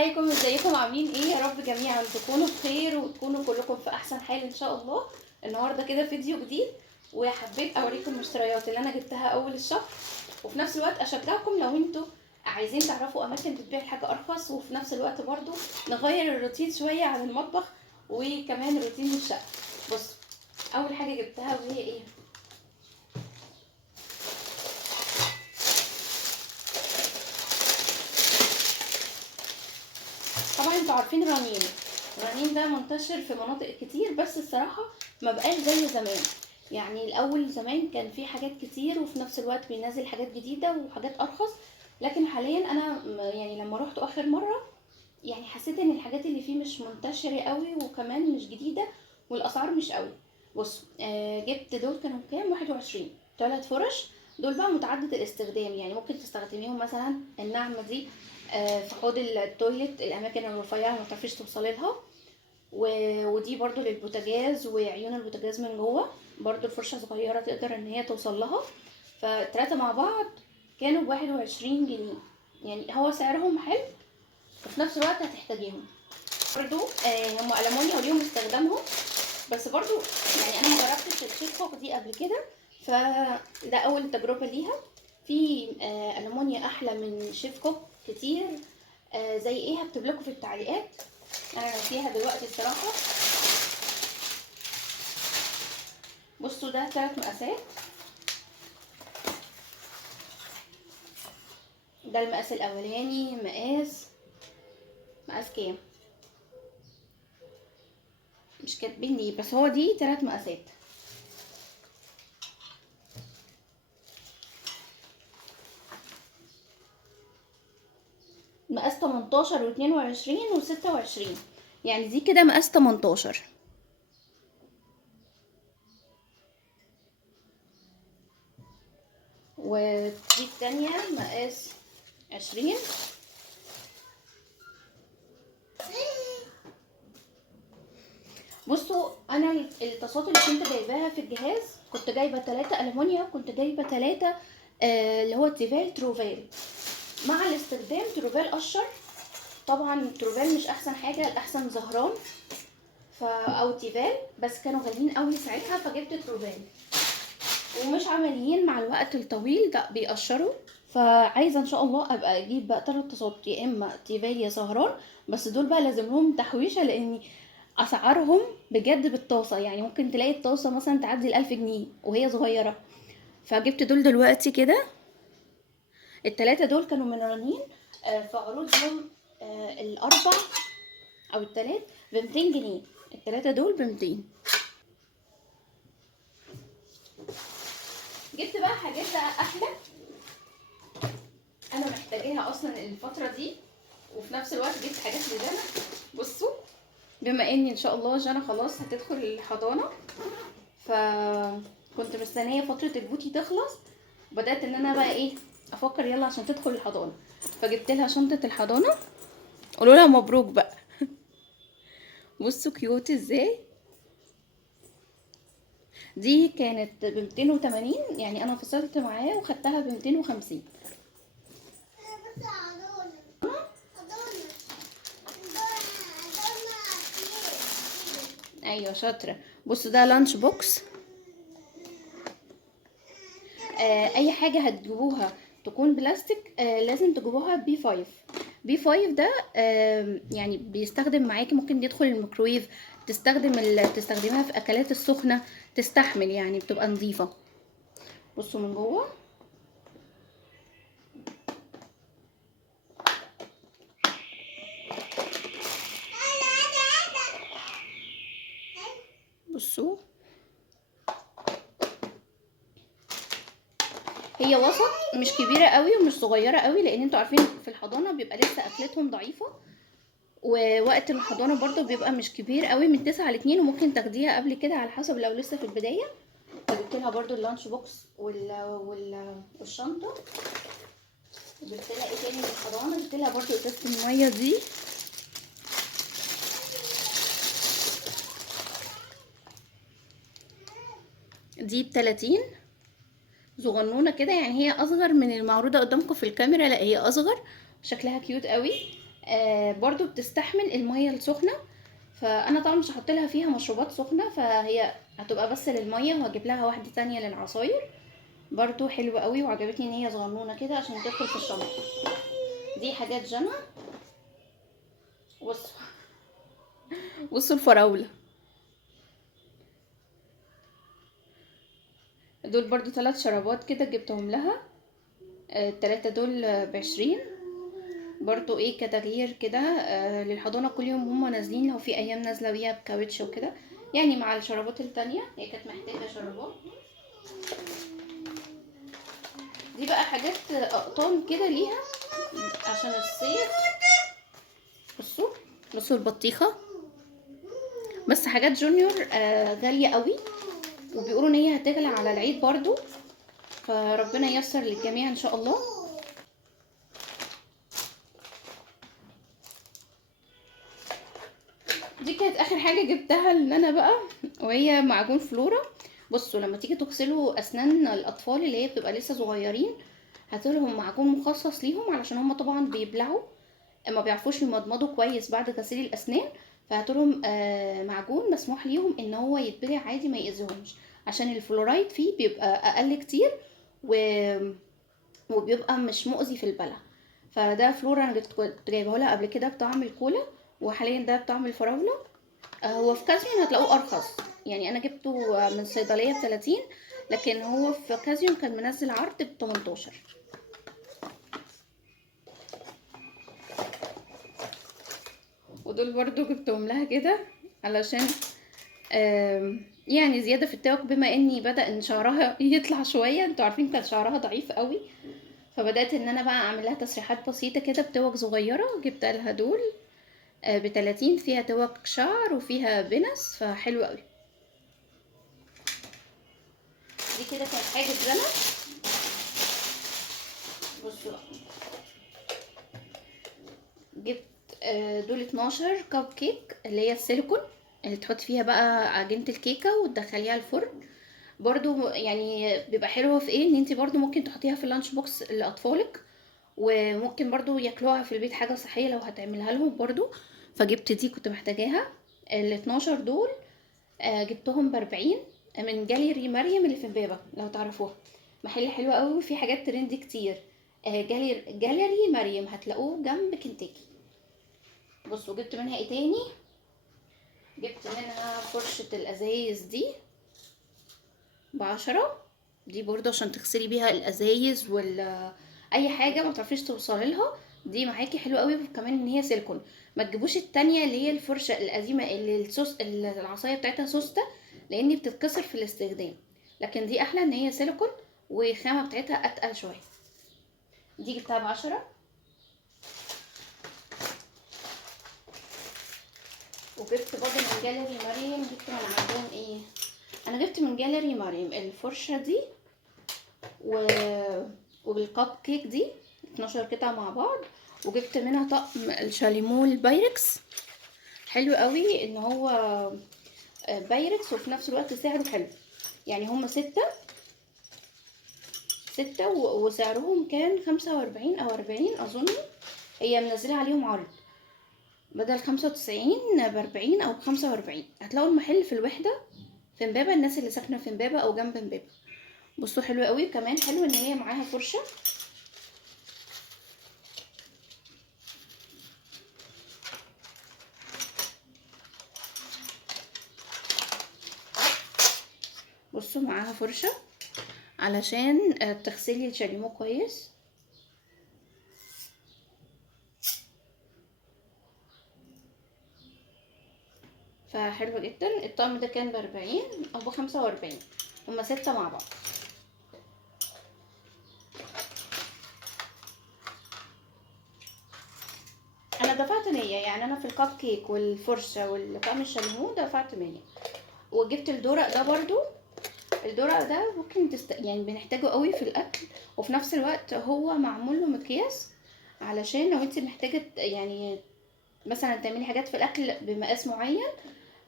عليكم، ازيكم؟ عاملين ايه؟ يا رب جميعا تكونوا بخير وتكونوا كلكم في احسن حال ان شاء الله. النهارده كده فيديو جديد، وحبيت اوريكم المشتريات اللي انا جبتها اول الشهر، وفي نفس الوقت اشجعكم لو انتوا عايزين تعرفوا اماكن بتبيع الحاجه ارخص، وفي نفس الوقت برضو نغير الروتين شويه عن المطبخ وكمان روتين الشقه. بصوا، اول حاجه جبتها وهي ايه؟ طبعا انتوا عارفين الرنين ده منتشر في مناطق كتير، بس الصراحة ما بقاش زي زمان. يعني الاول زمان كان في حاجات كتير، وفي نفس الوقت بينزل حاجات جديدة وحاجات ارخص. لكن حاليا انا يعني لما روحت اخر مرة، يعني حسيت ان الحاجات اللي فيه مش منتشرة قوي، وكمان مش جديدة، والاسعار مش قوي. بص، جبت دول كانوا كام؟ 21 3 فرش. دول بقى متعدد الاستخدام، يعني ممكن تستخدميهم مثلا النعمة دي في حوض التويلت، الاماكن الرفيعة ما تعرفيش توصلي لها. ودي برضو للبوتاجاز وعيون البوتاجاز من جوه، برضو الفرشة صغيرة تقدر ان هي توصل لها. فالتلاتة مع بعض كانوا ب21 جنيه. يعني هو سعرهم حلو، وفي نفس الوقت هتحتاجيهم. برضو هم ألمونيا وليهم استخدامهم، بس برضو يعني انا ما جربتش الشيف كوك دي قبل كده، فده اول تجربة ليها. في ألمونيا احلى من شيف كوك كتير. زي ايه؟ هكتب لكم في التعليقات، انا ناسيها دلوقتي الصراحة. بصوا، ده 3 مقاسات. ده المقاس الاولاني، مقاس كام؟ مش كاتبين لي، بس هو دي 3 مقاسات. مقاس 18 و22 و26، يعني دي كده مقاس 18. ودي التانية مقاس 20. بصوا، انا الطاسات اللي كنت جايباها في الجهاز، كنت جايبه 3 ألمونيا، كنت جايبه 3 اللي هو تيفال تروفال. مع الاستخدام تروفال قشر. طبعا تروفال مش احسن حاجه، الاحسن زهران او تيفال، بس كانوا غاليين قوي ساعتها فجبت تروفال. ومش عمليين مع الوقت الطويل ده، بيقشروا. فعايزه ان شاء الله ابقى اجيب بقى 3 طاسات، يا اما تيفال يا زهران. بس دول بقى لازم لهم تحويشه، لاني اسعارهم بجد بالطاسه، يعني ممكن تلاقي الطاسه مثلا تعدي ال1000 جنيه وهي صغيره. فجبت دول دلوقتي كده. التلاتة دول كانوا من رنين، في عروضهم الاربع او التلات ب200 جنيه. التلاتة دول ب200. جبت بقى حاجات بقى احلى، انا محتاجاها اصلا الفتره دي، وفي نفس الوقت جبت حاجات لجانا. بصوا، بما اني ان شاء الله جانا خلاص هتدخل الحضانه، فكنت مستنيه فتره البوتي تخلص، بدات ان انا بقى ايه، افكر يلا عشان تدخل الحضانه. فجبت لها شنطه الحضانه. قولوا لها مبروك بقى. بصوا كيوت ازاي. دي كانت ب280، يعني انا فصلت معاه وخدتها ب250. ايوه شاطره. بصوا، ده لانش بوكس. اي حاجه هتجيبوها تكون بلاستيك لازم تجيبوها B5. B5 ده يعني بيستخدم معاكي، ممكن يدخل الميكرويف، تستخدميها في اكلات السخنه، تستحمل، يعني بتبقى نظيفه. بصوا من جوه. بصوا، هي وسط، مش كبيره قوي ومش صغيره قوي، لان انتوا عارفين في الحضانه بيبقى لسه اكلتهم ضعيفه، ووقت الحضانه برضو بيبقى مش كبير قوي، من 9 ل2، وممكن تاخديها قبل كده على حسب لو لسه في البدايه. جبت لها برضو اللانش بوكس والشنطه. جبت لها ايه تاني من الحضانه؟ جبت لها برضو ازازه الميه دي ب30. صغنونه كده، يعني هي اصغر من المعروضه قدامكم في الكاميرا، لا هي اصغر. شكلها كيوت قوي. برضو بتستحمل المية السخنة. فانا طبعا مش هحط لها فيها مشروبات سخنة، فهي هتبقى بس للمية، وهجيب لها واحدة تانية للعصاير. برضو حلوة قوي، وعجبتني ان هي صغنونة كده عشان تدخل في الشنطة. دي حاجات جنى. بصوا، بصوا الفراولة. دول برضو 3 شرابات كده جبتهم لها. التلاتة دول ب20. برضو ايه كتغيير كده للحضانة، كل يوم هما نازلين، لو في ايام نازلة بيها بكاوتش وكده، يعني مع الشرابات التانية هي كانت محتاجة شرابات. دي بقى حاجات اقطان كده ليها عشان الصيف. بصوا، بصوا البطيخة. بس حاجات جونيور غالية قوي، وبيقولوا ان هي هتغلى على العيد برضو، فربنا ييسر للجميع ان شاء الله. دي كانت اخر حاجه جبتها ان انا بقى، وهي معجون فلورا. بصوا لما تيجي تغسلوا اسنان الاطفال اللي هي بتبقى لسه صغيرين، هاتلهم معجون مخصص ليهم، علشان هم طبعا بيبلعوا، ما بيعرفوش يمضمضوا كويس بعد غسيل الاسنان. فهاتلهم معجون مسموح ليهم ان هو يتبلع عادي ما يأذيهمش، عشان الفلورايد فيه بيبقى اقل كتير، و... وبيبقى مش مؤذي في البلع. فده فلورا انا كنت جايبه لها قبل كده بطعم الكولا، وحاليا ده بطعم الفراوله. هو في كازيون هتلاقوه ارخص، يعني انا جبته من صيدليه ب30، لكن هو في كازيون كان منزل عرض ب18. ودول برضو جبتهم لها كده علشان يعني زياده في التوك، بما اني بدأ ان شعرها يطلع شويه، انتوا عارفين كان شعرها ضعيف قوي، فبدأت ان انا بقى اعمل لها تسريحات بسيطه كده بتوك صغيره. جبت لها دول ب30، فيها توك شعر وفيها بنس، فحلو قوي. دي كده كانت حاجه زنا. بصوا بقى، جبت دول 12 كب كيك، اللي هي السيليكون، اللي تحط فيها بقى عجينة الكيكة وتدخليها الفرن. برضو يعني بيبقى حلوة في ايه، ان انتي برضو ممكن تحطيها في اللانش بوكس لأطفالك، وممكن برضو ياكلوها في البيت، حاجة صحية لو هتعملها لهم برضو. فجبت دي كنت محتاجاها. ال 12 دول جبتهم ب40 من جاليري مريم اللي في امبابة، لو تعرفوها. محل حلو قوي، في حاجات ترندي كتير. جاليري مريم هتلاقوه جنب كنتاكي. بصوا جبت منها ايه تاني. جبت منها فرشة الازايز دي ب10. دي برضه عشان تغسلي بيها الازايز اي حاجة ما تعرفيش توصلي لها. دي معاكي حلوه قوي، وكمان ان هي سيليكون. ما تجيبوش التانية اللي هي الفرشة القديمة اللي اللي العصاية بتاعتها سوستة، لان بتتكسر في الاستخدام. لكن دي احلى ان هي سيليكون، والخامة بتاعتها اتقل شوية. دي جبتها ب10. وجبت برضه من جاليري مريم، جبت من عندهم ايه، انا جبت من جاليري مريم الفرشه دي و... والكب كيك دي 12 قطعه مع بعض. وجبت منها طقم الشاليمو بايركس، حلو قوي ان هو بايركس، وفي نفس الوقت سعره حلو. يعني هما 6 وسعرهم كان 45 أو 40 أظن. هي منزلة عليهم عرض، بدل 95 ب40 أو ب45. هتلاقوا المحل في الوحدة في امبابة، الناس اللي ساكنة في امبابة أو جنب امبابة. بصوا حلوة قوي، كمان حلو ان هي معاها فرشة. بصوا معاها فرشة علشان تغسلي الشاليمو كويس. فحلوة جدا. الطقم ده كان ب40 او ب45، هما 6 مع بعض. انا دفعت 100، يعني انا في الكب كيك والفرشة والطقم الشاليمو دفعت 100. وجبت الدورق ده برضو. الدورق ده ممكن يعني بنحتاجه قوي في الاكل، وفي نفس الوقت هو معمول له مقياس، علشان لو انت محتاجة يعني مثلا تعملي حاجات في الاكل بمقاس معين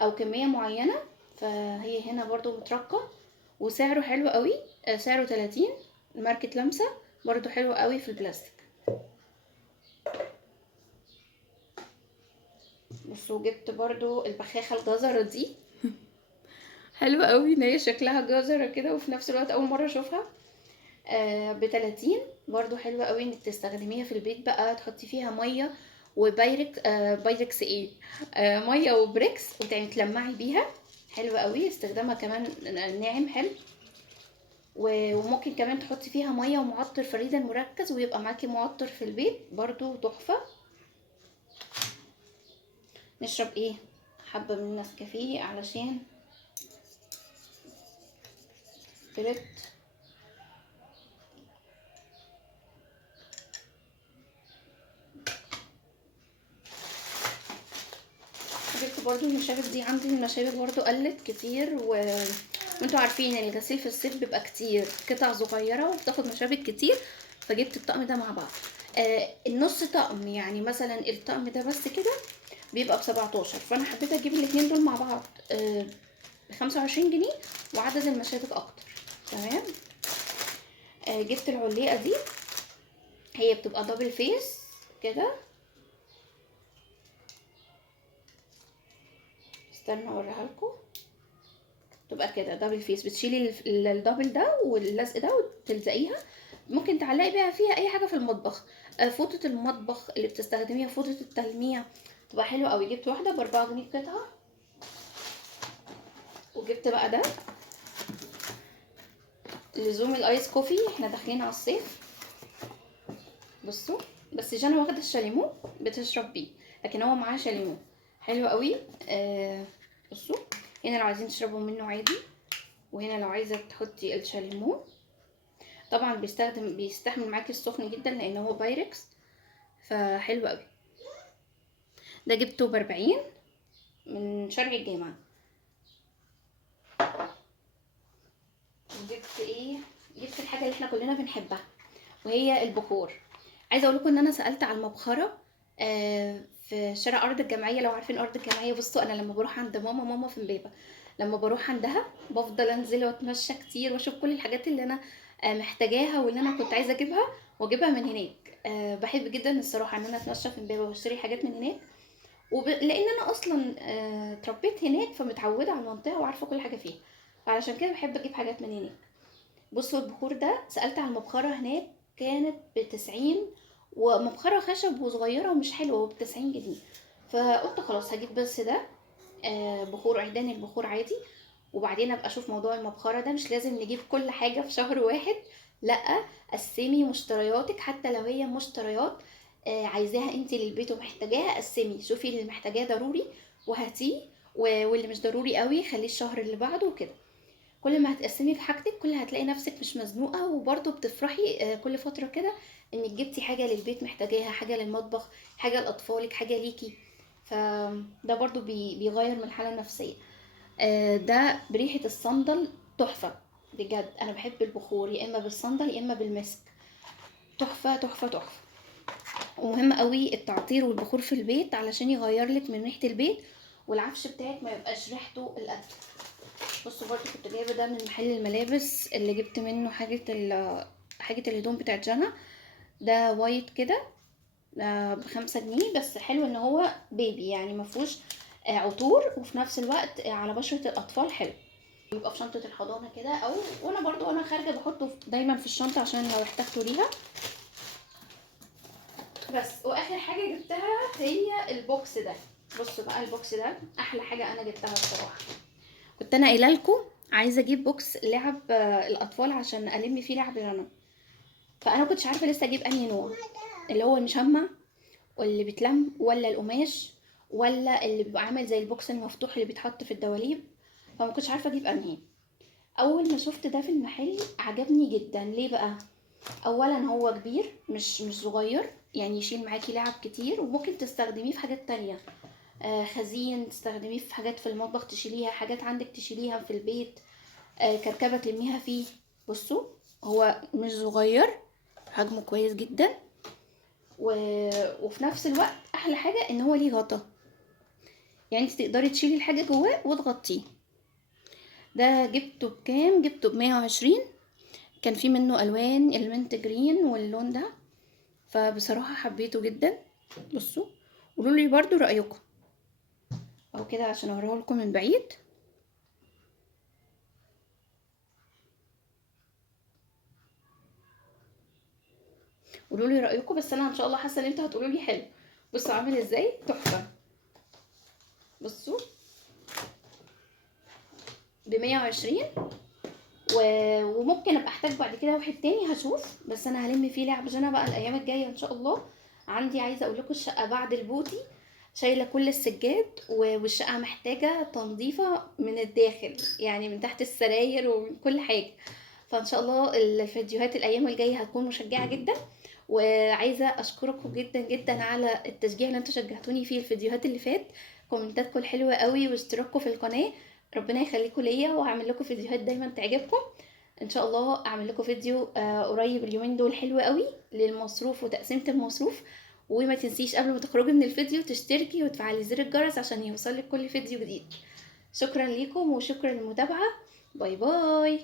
او كمية معينة. فهي هنا برضو مترقة، وسعره حلو قوي. سعره 30، ماركة لمسة. برضو حلو قوي في البلاستيك. بصوا جبت برضو البخاخه الجزره دي. حلوه قوي ان هي شكلها جزره كده، وفي نفس الوقت اول مره اشوفها. ب30 برضو حلوه قوي انك تستخدميها في البيت بقى، تحطي فيها ميه وبايركس، بايركس ايه، ميه وبريكس، تلمعي بيها. حلوه قوي استخدامها كمان، ناعم حلو. وممكن كمان تحطي فيها ميه ومعطر فريدة المركز، ويبقى معاكي معطر في البيت برضو تحفه. نشرب ايه؟ حبه من النسكافيه علشان بريد. جبت برضو المشابك دي، عندي المشابك برضو قلت كتير وانتوا عارفين الغسيل في الصيف بيبقى كتير قطع صغيره وبتاخد مشابك كتير، فجبت الطقم ده مع بعض. النص طقم، يعني مثلا الطقم ده بس كده بيبقى ب17، فانا حبيت اجيب الاتنين دول مع بعض ب25 جنيه، وعدد المشابك اكتر. تمام. جبت العليقه دي، هي بتبقى دبل فيس كده. استنى اوريها لكم. تبقى كده دبل فيس، بتشيلي الدبل ده واللزق ده وتلزقيها. ممكن تعلقي بيها فيها اي حاجه في المطبخ، فوطه المطبخ اللي بتستخدميها، فوطه التلميع، تبقى حلوه قوي. جبت واحده ب4 جنيه قطعه. وجبت بقى ده لزوم الايس كوفي، احنا داخلين على الصيف. بصوا، بس جانا واخده الشاليمو بتشرب بيه، لكن هو معاه شاليمو حلو قوي. بصوا، هنا لو عايزين تشربوا منه عادي، وهنا لو عايزه تحطي الشاليمو. طبعا بيستحمل معاكي السخن جدا لان هو بايركس، فحلو قوي. ده جبته ب40 من شارع الجامعه. جبت ايه؟ جبت الحاجه اللي احنا كلنا بنحبها، وهي البخور. عايزه اقول لكم ان انا سالت على المبخره في شارع ارض الجمعيه، لو عارفين ارض الجمعيه. بصوا انا لما بروح عند ماما في امبابه، لما بروح عندها بفضل انزل واتمشى كتير واشوف كل الحاجات اللي انا محتاجاها واللي انا كنت عايزه اجيبها واجيبها من هناك. بحب جدا الصراحه ان انا اتمشى في امبابه واشتري حاجات من هناك، لان انا اصلا اتربيت هناك، فمتعوده على المنطقه وعارفه كل حاجه فيها، فعلشان كده بحب اجيب حاجات من هناك. بصوا البخور ده، سالت على المبخره هناك كانت ب90، ومبخره خشب وصغيره ومش حلوه، وب90 جنيه. فقلت خلاص هجيب بس ده، بخور عيدان البخور عادي. وبعدين ابقى اشوف موضوع المبخره ده، مش لازم نجيب كل حاجه في شهر واحد، لا. قسمي مشترياتك حتى لو هي مشتريات عايزاها انت للبيت ومحتاجاها، قسمي شوفي اللي محتاجاه ضروري وهاتيه، واللي مش ضروري قوي خليه الشهر اللي بعده وكده. كل ما هتقسمي في حاجتك كل هتلاقي نفسك مش مزنوقه، وبرضه بتفرحي كل فتره كده انك جبتي حاجه للبيت محتاجاها، حاجه للمطبخ، حاجه لاطفالك، حاجه ليكي. فده برضه بيغير من الحاله النفسيه. ده بريحه الصندل تحفه. بجد انا بحب البخور يا اما بالصندل يا اما بالمسك، تحفه تحفه تحفه. ومهم قوي التعطير والبخور في البيت علشان يغير لك من ريحه البيت، والعفش بتاعك ما يبقاش ريحته القتل. بصوا برضو كنت جايبه ده من محل الملابس اللي جبت منه حاجه الهدوم بتاعت جانا. ده وايت كده، ب5 جنيه، بس حلو ان هو بيبي، يعني مفهوش عطور، وفي نفس الوقت على بشرة الاطفال حلو. يبقى في شنطة الحضانة كده، او وانا برضو وانا خارجة بحطه دايما في الشنطة عشان لو احتجته ليها. بس واخر حاجة جبتها هي البوكس ده. بصوا بقى البوكس ده احلى حاجة انا جبتها الصراحة. كنت انا قايله لكم عايزه اجيب بوكس لعب الاطفال عشان الم فيه لعب رنا، فانا كنتش عارفه لسه اجيب انهي نوع، اللي هو المشمع واللي بيتلم، ولا القماش، ولا اللي بيبقى عامل زي البوكس المفتوح اللي بيتحط في الدواليب. فما كنتش عارفه اجيب انهي. اول ما شفت ده في المحل عجبني جدا. ليه بقى؟ اولا هو كبير، مش صغير، يعني يشيل معاكي لعب كتير، وممكن تستخدميه في حاجات تانية. خزين تستخدميه في حاجات في المطبخ، تشيليها حاجات عندك تشيليها في البيت، كركبة تلميها فيه. بصوا هو مش صغير، حجمه كويس جدا، وفي نفس الوقت احلى حاجة ان هو ليه غطا، يعني انت تقدري تشيلي الحاجة جواه وتغطيه. ده جبته بكام؟ جبته ب120. كان في منه الوان، المنت جرين واللون ده، فبصراحة حبيته جدا. بصوا قولوا لي برضو رأيكم. او كده عشان اوريه لكم من بعيد. قولوا لي رايكم، بس انا ان شاء الله حاسه ان انتوا هتقولوا لي حلو. بصوا عامل ازاي، تحفه. بصوا ب 120. وممكن ابقى احتاج بعد كده واحد تاني، هشوف. بس انا هلم فيه لعب جنى بقى الايام الجايه ان شاء الله. عندي عايزه اقول لكم الشقه بعد البوتي شايله كل السجاد، والشقه محتاجه تنظيفه من الداخل، يعني من تحت السراير ومن كل حاجه. فان شاء الله الفيديوهات الايام الجايه هتكون مشجعه جدا. وعايزه اشكركم جدا جدا على التشجيع اللي انتوا شجعتوني فيه الفيديوهات اللي فات. كومنتاتكم الحلوه قوي واشتراككم في القناه. ربنا يخليكم ليا، وهعمل لكم فيديوهات دايما تعجبكم. ان شاء الله اعمل لكم فيديو قريب اليومين دول حلو قوي للمصروف وتقسيمه المصروف. وما تنسيش قبل ما تخرجي من الفيديو تشتركي وتفعلي زر الجرس عشان يوصلك كل فيديو جديد. شكرا ليكم وشكرا للمتابعه. باي باي.